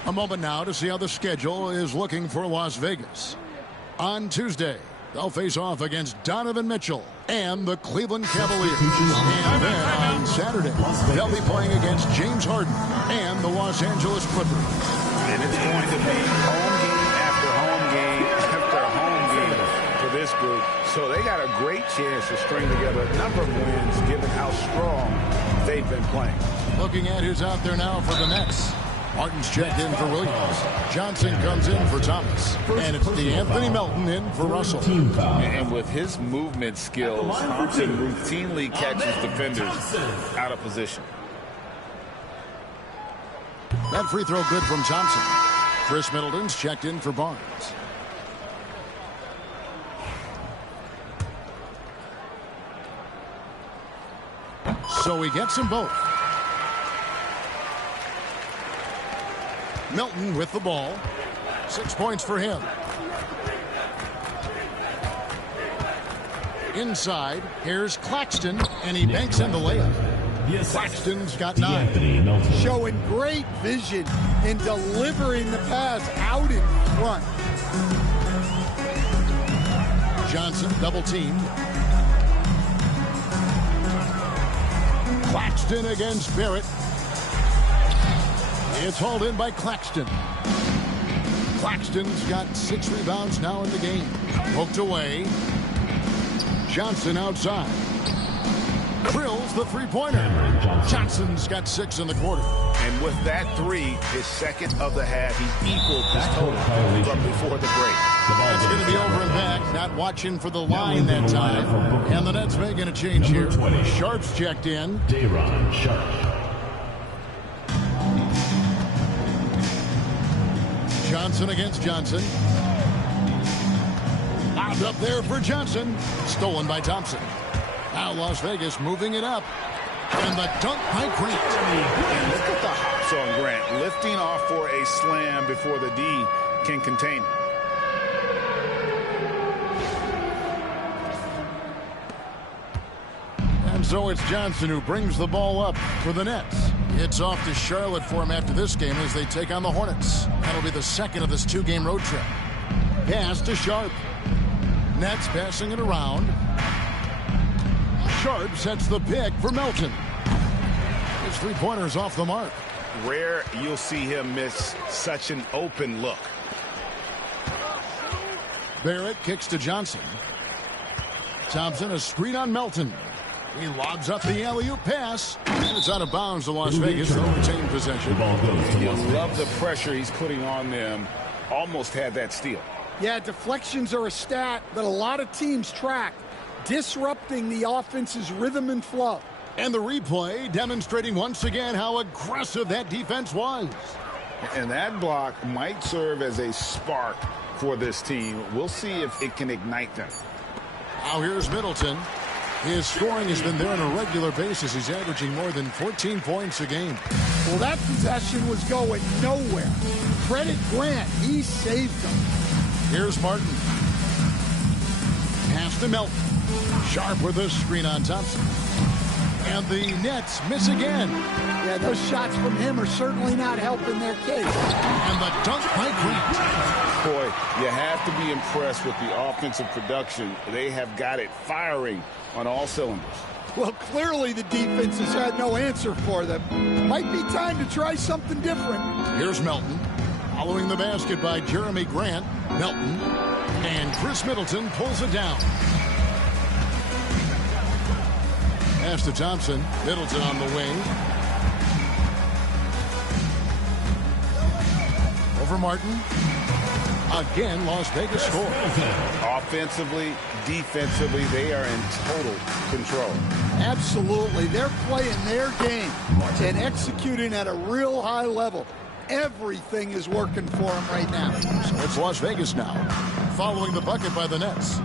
A moment now to see how the schedule is looking for Las Vegas. On Tuesday, they'll face off against Donovan Mitchell and the Cleveland Cavaliers. And then on Saturday, they'll be playing against James Harden and the Los Angeles Clippers. And it's going to be home game after home game after home game for this group. So they got a great chance to string together a number of wins given how strong they've been playing. Looking at who's out there now for the Nets. Martin's checked in for Williams. Johnson comes in for Thomas. And it's Anthony Melton in for Russell. And with his movement skills, Thompson routinely catches defenders out of position. That free throw good from Thompson. Chris Middleton's checked in for Barnes. So he gets them both. Milton with the ball. 6 points for him. Inside, here's Claxton, and he banks in the layup. Claxton's got 9. Showing great vision in delivering the pass out in front. Johnson double teamed. Claxton against Barrett. It's hauled in by Claxton. Claxton's got 6 rebounds now in the game. Poked away. Johnson outside. Drills the three-pointer. Johnson's got 6 in the quarter. And with that 3, his second of the half, he's equaled his total from before the break. It's going to be over and back. Not watching for the line that time. And the Nets making a change here. Sharp's checked in. Day'Ron Sharp. Johnson against Johnson. Lobbed up there for Johnson. Stolen by Thompson. Now Las Vegas moving it up. And the dunk by Grant. And look at the hops on Grant. Lifting off for a slam before the D can contain it. And so it's Johnson who brings the ball up for the Nets. It's off to Charlotte for him after this game as they take on the Hornets. That'll be the second of this 2-game road trip. Pass to Sharp. Nets passing it around. Sharp sets the pick for Melton. His three-pointer's off the mark. Rare you'll see him miss such an open look. Barrett kicks to Johnson. Thompson, a screen on Melton. He lobs up the alley-oop pass. And it's out of bounds to Las Vegas. They'll retain possession. You love the pressure he's putting on them. Almost had that steal. Yeah, deflections are a stat that a lot of teams track. disrupting the offense's rhythm and flow. And the replay demonstrating once again how aggressive that defense was. And that block might serve as a spark for this team. We'll see if it can ignite them. Now here's Middleton. His scoring has been there on a regular basis. He's averaging more than 14 points a game. Well, that possession was going nowhere. Credit Grant. He saved them. Here's Martin. Pass to Melton. Sharp with a screen on Thompson. And the Nets miss again. Yeah, those shots from him are certainly not helping their case. And the dunk by Grant. Boy, you have to be impressed with the offensive production. They have got it firing on all cylinders. Well, clearly the defense has had no answer for them. Might be time to try something different. Here's Melton. Following the basket by Jeremy Grant. Melton. And Chris Middleton pulls it down. Pass to Thompson. Middleton on the wing. Over Martin. Again, Las Vegas scores. Offensively, defensively, they are in total control. Absolutely. They're playing their game and executing at a real high level. Everything is working for them right now. So it's Las Vegas now, following the bucket by the Nets.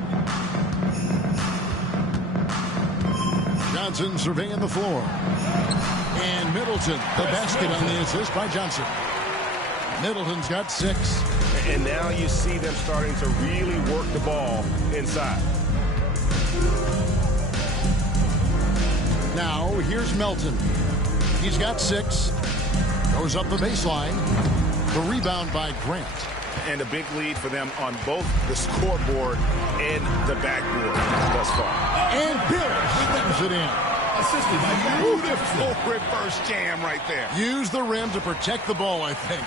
Johnson surveying the floor. And Middleton, the basket on the assist by Johnson. Middleton's got 6. And now you see them starting to really work the ball inside. Now, here's Melton. He's got 6. Goes up the baseline. The rebound by Grant. And a big lead for them on both the scoreboard and the backboard thus far. And Bill slams it in. Assisted by beautiful reverse jam right there. Use the rim to protect the ball, I think.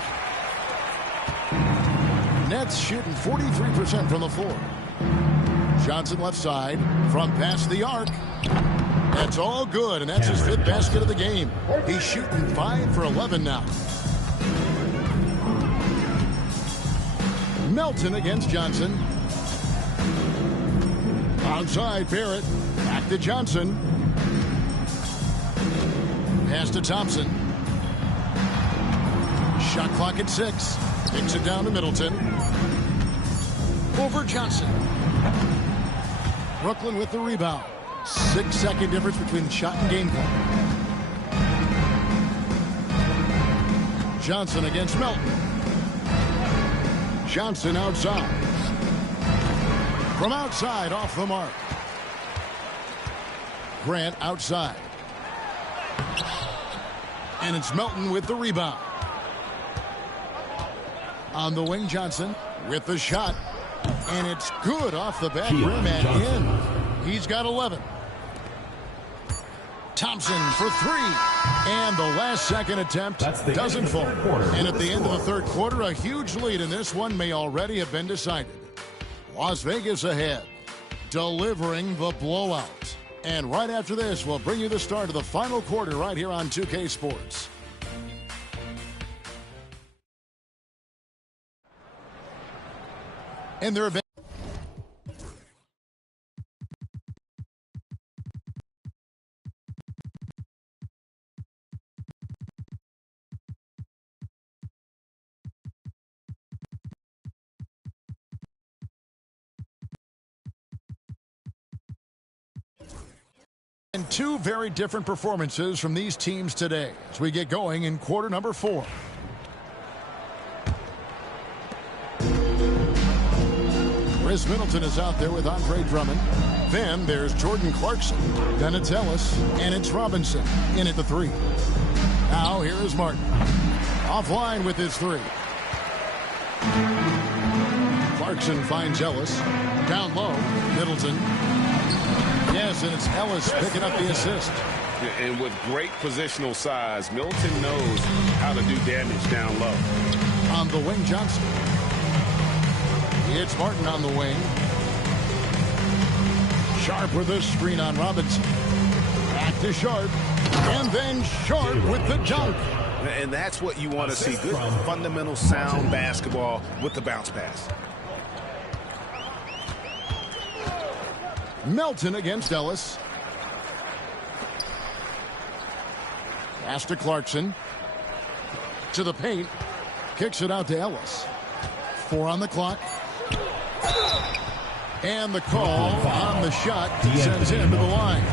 Nets shooting 43% from the floor. Johnson left side from past the arc. That's all good, and that's his 5th basket of the game. He's shooting 5 for 11 now. Melton against Johnson. Outside, Barrett. Back to Johnson. Pass to Thompson. Shot clock at 6. Kicks it down to Middleton. Over Johnson. Brooklyn with the rebound. 6-second difference between shot and game clock. Johnson against Melton. Johnson outside. From outside, off the mark. Grant outside. And it's Melton with the rebound. On the wing, Johnson with the shot. And it's good off the back rim and in. He's got 11. Thompson for 3. And the last second attempt doesn't fall. And at the end of the third quarter, a huge lead in this one may already have been decided. Las Vegas ahead, delivering the blowout. And right after this, we'll bring you the start of the final quarter right here on 2K Sports. And they're and 2 very different performances from these teams today as we get going in quarter number 4. Chris Middleton is out there with Andre Drummond. Then there's Jordan Clarkson. Then it's Ellis, and it's Robinson in at the 3. Now here is Martin. Offline with his 3. Clarkson finds Ellis. Down low, Middleton. Yes, and it's Ellis picking up the assist. And with great positional size, Middleton knows how to do damage down low. On the wing, Johnson. It's Martin on the wing. Sharp with a screen on Robinson. Back to Sharp. And then Sharp with the dunk. And that's what you want to see. Good fundamental sound basketball with the bounce pass. Melton against Ellis. Pass to Clarkson. To the paint. Kicks it out to Ellis. 4 on the clock. And the call on the shot sends him to the line.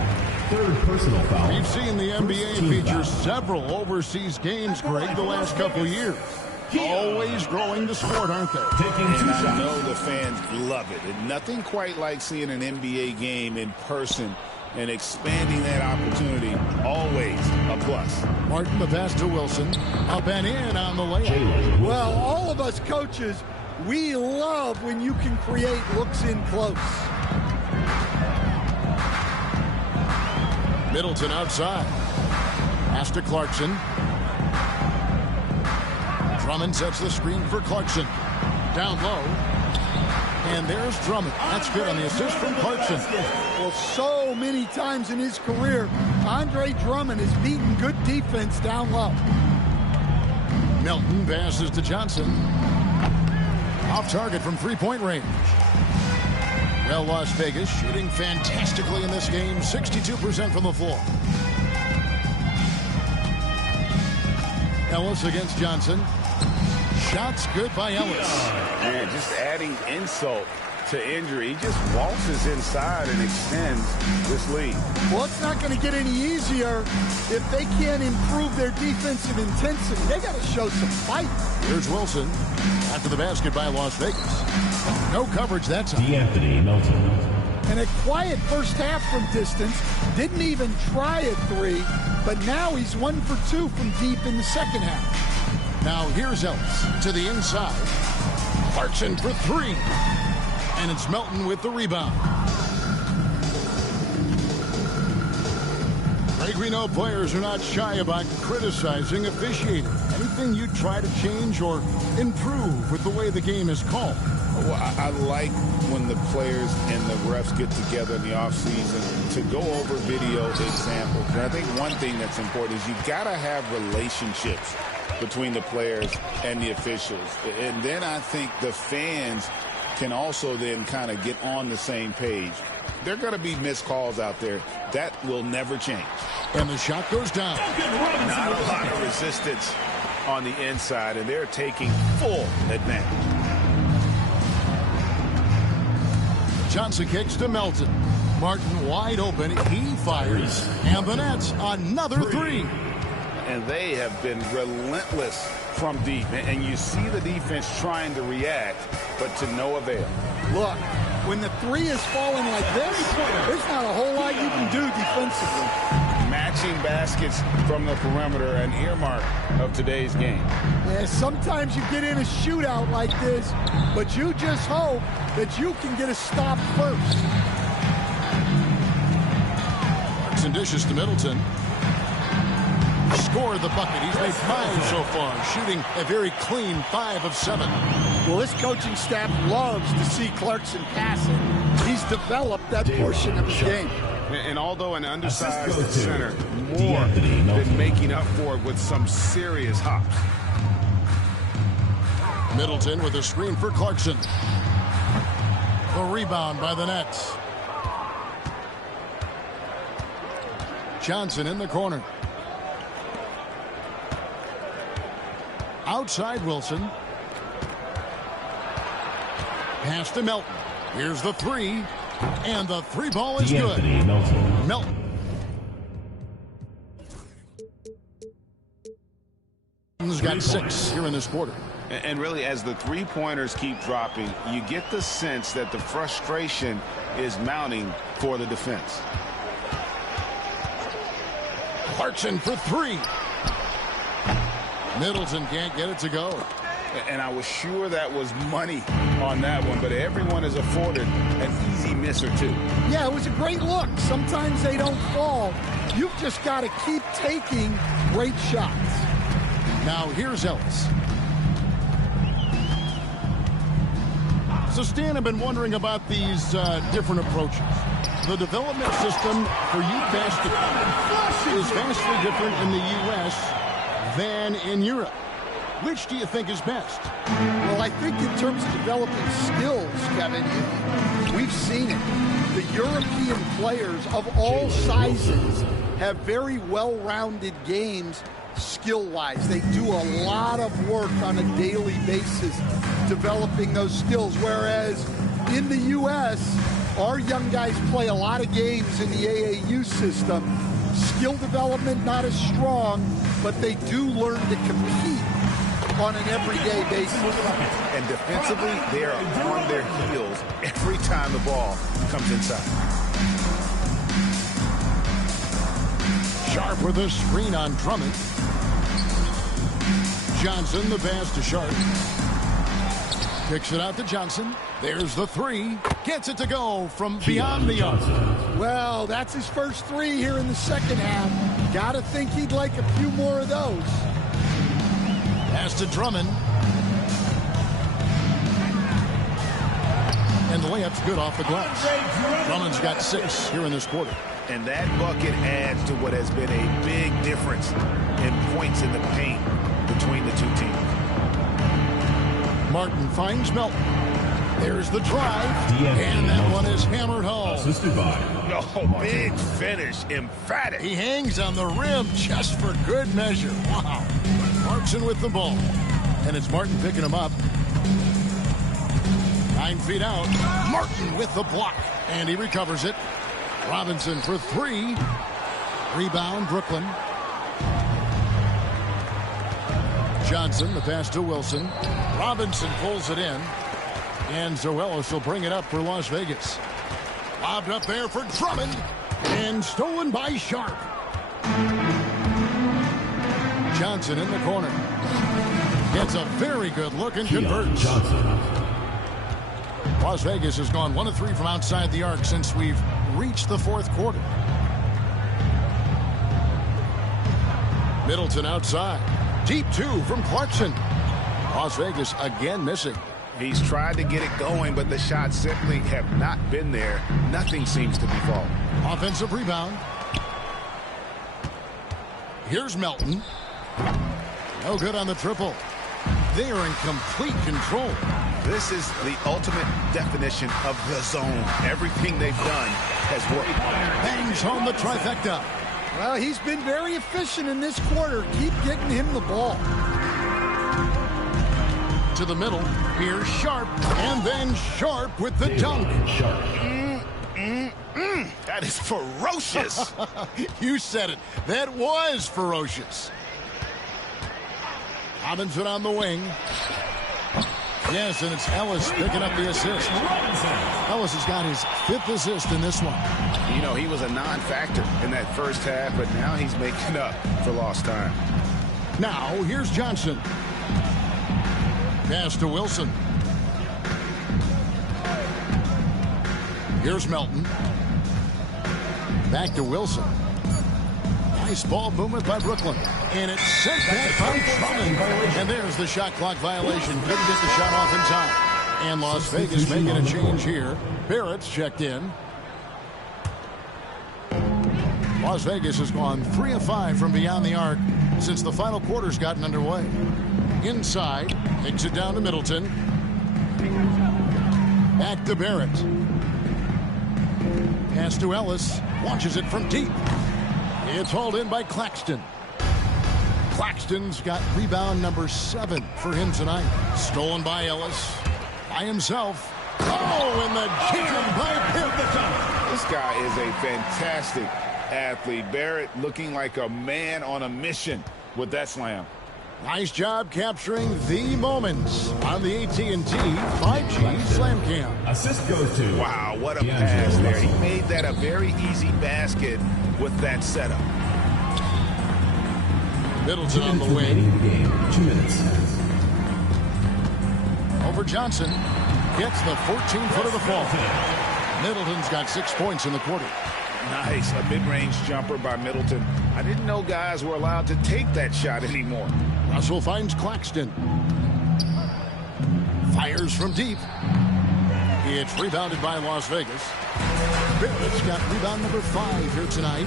Third personal foul. We've seen the NBA feature several overseas games, Greg, the last couple years. Always growing the sport, aren't they? And I know the fans love it. And nothing quite like seeing an NBA game in person and expanding that opportunity. Always a plus. Martin, the pass to Wilson. Up and in on the layup. Well, all of us coaches, we love when you can create looks in close. Middleton outside. Pass to Clarkson. Drummond sets the screen for Clarkson. Down low. And there's Drummond. That's good on the assist from Clarkson. Well, so many times in his career, Andre Drummond has beaten good defense down low. Melton passes to Johnson. Off target from three-point range. Well, Las Vegas shooting fantastically in this game. 62% from the floor. Ellis against Johnson. Shots good by Ellis. Man, just adding insult to injury. He just waltzes inside and extends this lead. Well, it's not going to get any easier if they can't improve their defensive intensity. They got to show some fight. Here's Wilson after the basket by Las Vegas. No coverage that time. D'Anthony Melton. And a quiet first half from distance. Didn't even try a three, but now he's 1 for 2 from deep in the second half. Now here's Ellis to the inside. Clarkson for 3. And it's Melton with the rebound. Greg, we know players are not shy about criticizing officiating. Anything you try to change or improve with the way the game is called? Well, I like when the players and the refs get together in the offseason to go over video examples. And I think one thing that's important is you got to have relationships between the players and the officials. And then I think the fans can also then kind of get on the same page. There are going to be missed calls out there. That will never change. And the shot goes down. Not a lot of resistance on the inside, and they're taking full advantage. Johnson kicks to Melton. Martin wide open. He fires. And the Nets another 3. And they have been relentless from deep. And you see the defense trying to react, but to no avail. Look, when the 3 is falling like this, there's not a whole lot you can do defensively. Matching baskets from the perimeter, an earmark of today's game. Yeah, sometimes you get in a shootout like this, but you just hope that you can get a stop first. Clarkson dishes to Middleton. Scored the bucket. He's made 5 so far, shooting a very clean 5 of 7. Well, this coaching staff loves to see Clarkson passing. He's developed that portion of his game. And although an undersized center, more than making up for it with some serious hops. Middleton with a screen for Clarkson. The rebound by the Nets. Johnson in the corner. Outside Wilson. Pass to Melton. Here's the 3. And the 3 ball is good. Melton. He's got 6 here in this quarter. And really, as the three-pointers keep dropping, you get the sense that the frustration is mounting for the defense. Clarkson for 3. Middleton can't get it to go. And I was sure that was money on that one, but everyone is afforded an easy miss or 2. Yeah, it was a great look. Sometimes they don't fall. You've just got to keep taking great shots. Now here's Ellis. So Stan, I've been wondering about these different approaches. The development system for youth basketball is vastly different in the U.S. than in Europe. which do you think is best? Well, I think in terms of developing skills, Kevin, we've seen it. The European players of all sizes have very well-rounded games skill-wise. They do a lot of work on a daily basis developing those skills, whereas in the U.S., our young guys play a lot of games in the AAU system. Skill development not as strong, but they do learn to compete on an everyday basis. And defensively, they are on their heels every time the ball comes inside. Sharp with a screen on Drummond. Johnson, the pass to Sharp. Kicks it out to Johnson. There's the three. Gets it to go from beyond the arc. Well, that's his first three here in the second half. Got to think he'd like a few more of those. Pass to Drummond. And the layup's good off the glass. Drummond's got 6 here in this quarter. And that bucket adds to what has been a big difference in points in the paint between the two teams. Martin finds Melton. There's the drive. And that one is hammered home. Assisted by. Oh, big finish. Emphatic. He hangs on the rim just for good measure. Wow. Martin with the ball. And it's Martin picking him up. 9 feet out. Martin with the block. And he recovers it. Robinson for 3. Rebound, Brooklyn. Johnson, the pass to Wilson. Robinson pulls it in. And Zoelos will bring it up for Las Vegas. Lobbed up there for Drummond. And stolen by Sharp. Johnson in the corner. Gets a very good look and converts. Las Vegas has gone 1 of 3 from outside the arc since we've reached the 4th quarter. Middleton outside. Deep 2 from Clarkson. Las Vegas again missing. He's tried to get it going, but the shots simply have not been there. Nothing seems to be falling. Offensive rebound. Here's Melton. No good on the triple. They are in complete control. This is the ultimate definition of the zone. Everything they've done has worked. Bangs home the trifecta. Well, he's been very efficient in this quarter. Keep getting him the ball. To the middle. Here's Sharp. And then Sharp with the dunk. That is ferocious. You said it. That was ferocious. Robinson on the wing. Yes, and it's Ellis picking up the assist. Ellis has got his 5th assist in this one. You know, he was a non-factor in that first half, but now he's making up for lost time. Now, here's Johnson. Pass to Wilson. Here's Melton. Back to Wilson. Nice ball movement by Brooklyn. And it's sent back by Drummond. And there's the shot clock violation. Couldn't get the shot off in time. And Las Vegas making a change here. Barrett's checked in. Las Vegas has gone 3 of 5 from beyond the arc since the final quarter's gotten underway. Inside, takes it down to Middleton. Back to Barrett. Pass to Ellis. Launches it from deep. It's hauled in by Claxton. Claxton's got rebound number 7 for him tonight. Stolen by Ellis. By himself. Oh, and the jam by Barrett. This guy is a fantastic athlete. Barrett looking like a man on a mission with that slam. Nice job capturing the moments on the AT&T 5G Slam Cam. Assist goes to. Wow, what a pass there. He made that a very easy basket with that setup. Middleton on the wing. 2 minutes. Over Johnson. Gets the 14-foot of the fall. Middleton's got 6 points in the quarter. Nice, a mid-range jumper by Middleton. I didn't know guys were allowed to take that shot anymore. Russell finds Claxton. Fires from deep. It's rebounded by Las Vegas. Barrett's got rebound number 5 here tonight.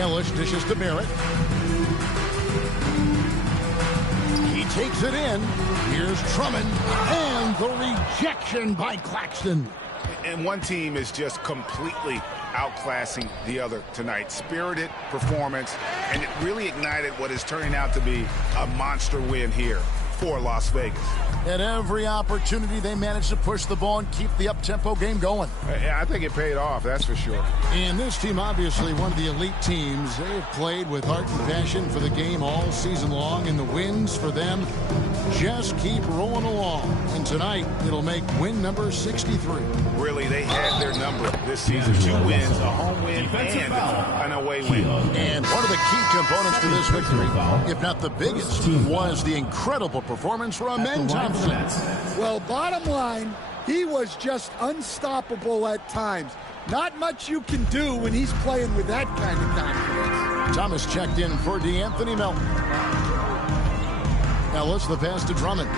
Ellis dishes to Barrett. takes it in. Here's Drummond, and the rejection by Claxton. And one team is just completely outclassing the other tonight. Spirited performance, and it really ignited what is turning out to be a monster win here for Las Vegas. At every opportunity, they managed to push the ball and keep the up-tempo game going. I think it paid off, that's for sure. And this team, obviously one of the elite teams. They have played with heart and passion for the game all season long, and the wins for them just keep rolling along. And tonight, it'll make win number 63. Really, they had their number this season. 2 wins, a home win, and an away win. And one of the key components to this victory, if not the biggest, was the incredible performance from Amen Thompson. Well, bottom line, he was just unstoppable at times. Not much you can do when he's playing with that kind of confidence. Thomas checked in for DeAnthony Melton. Ellis, the pass to Drummond.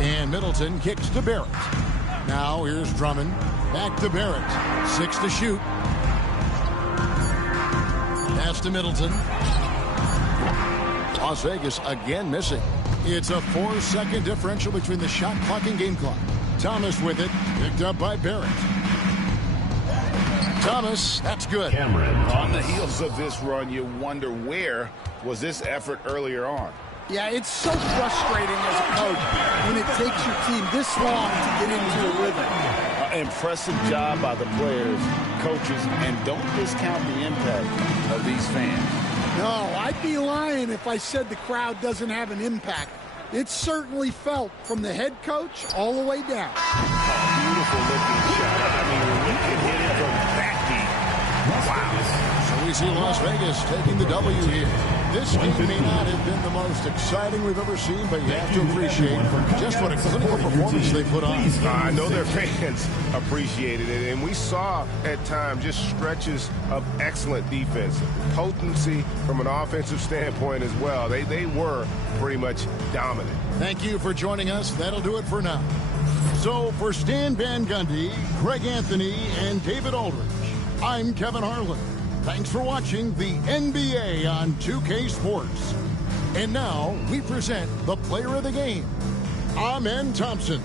And Middleton kicks to Barrett. Now here's Drummond. Back to Barrett. 6 to shoot. Pass to Middleton. Las Vegas again missing. It's a 4-second differential between the shot clock and game clock. Thomas with it. Picked up by Barrett. Thomas, that's good. On the heels of this run, you wonder where was this effort earlier on. Yeah, it's so frustrating as a coach when it takes your team this long to get into a rhythm. Impressive job by the players, coaches, and don't discount the impact of these fans. No, I'd be lying if I said the crowd doesn't have an impact. It's certainly felt from the head coach all the way down. Beautiful looking shot. I mean, when you can hit it from that deep. Wow. So we see Las Vegas taking the W here. This game may not have been the most exciting we've ever seen, but you have to appreciate just what a clinical performance they put on. I know their fans appreciated it, and we saw at times just stretches of excellent defense. Potency from an offensive standpoint as well. They were pretty much dominant. Thank you for joining us. That'll do it for now. So for Stan Van Gundy, Greg Anthony, and David Aldridge, I'm Kevin Harlan. Thanks for watching the NBA on 2K Sports. And now we present the player of the game, Amen Thompson.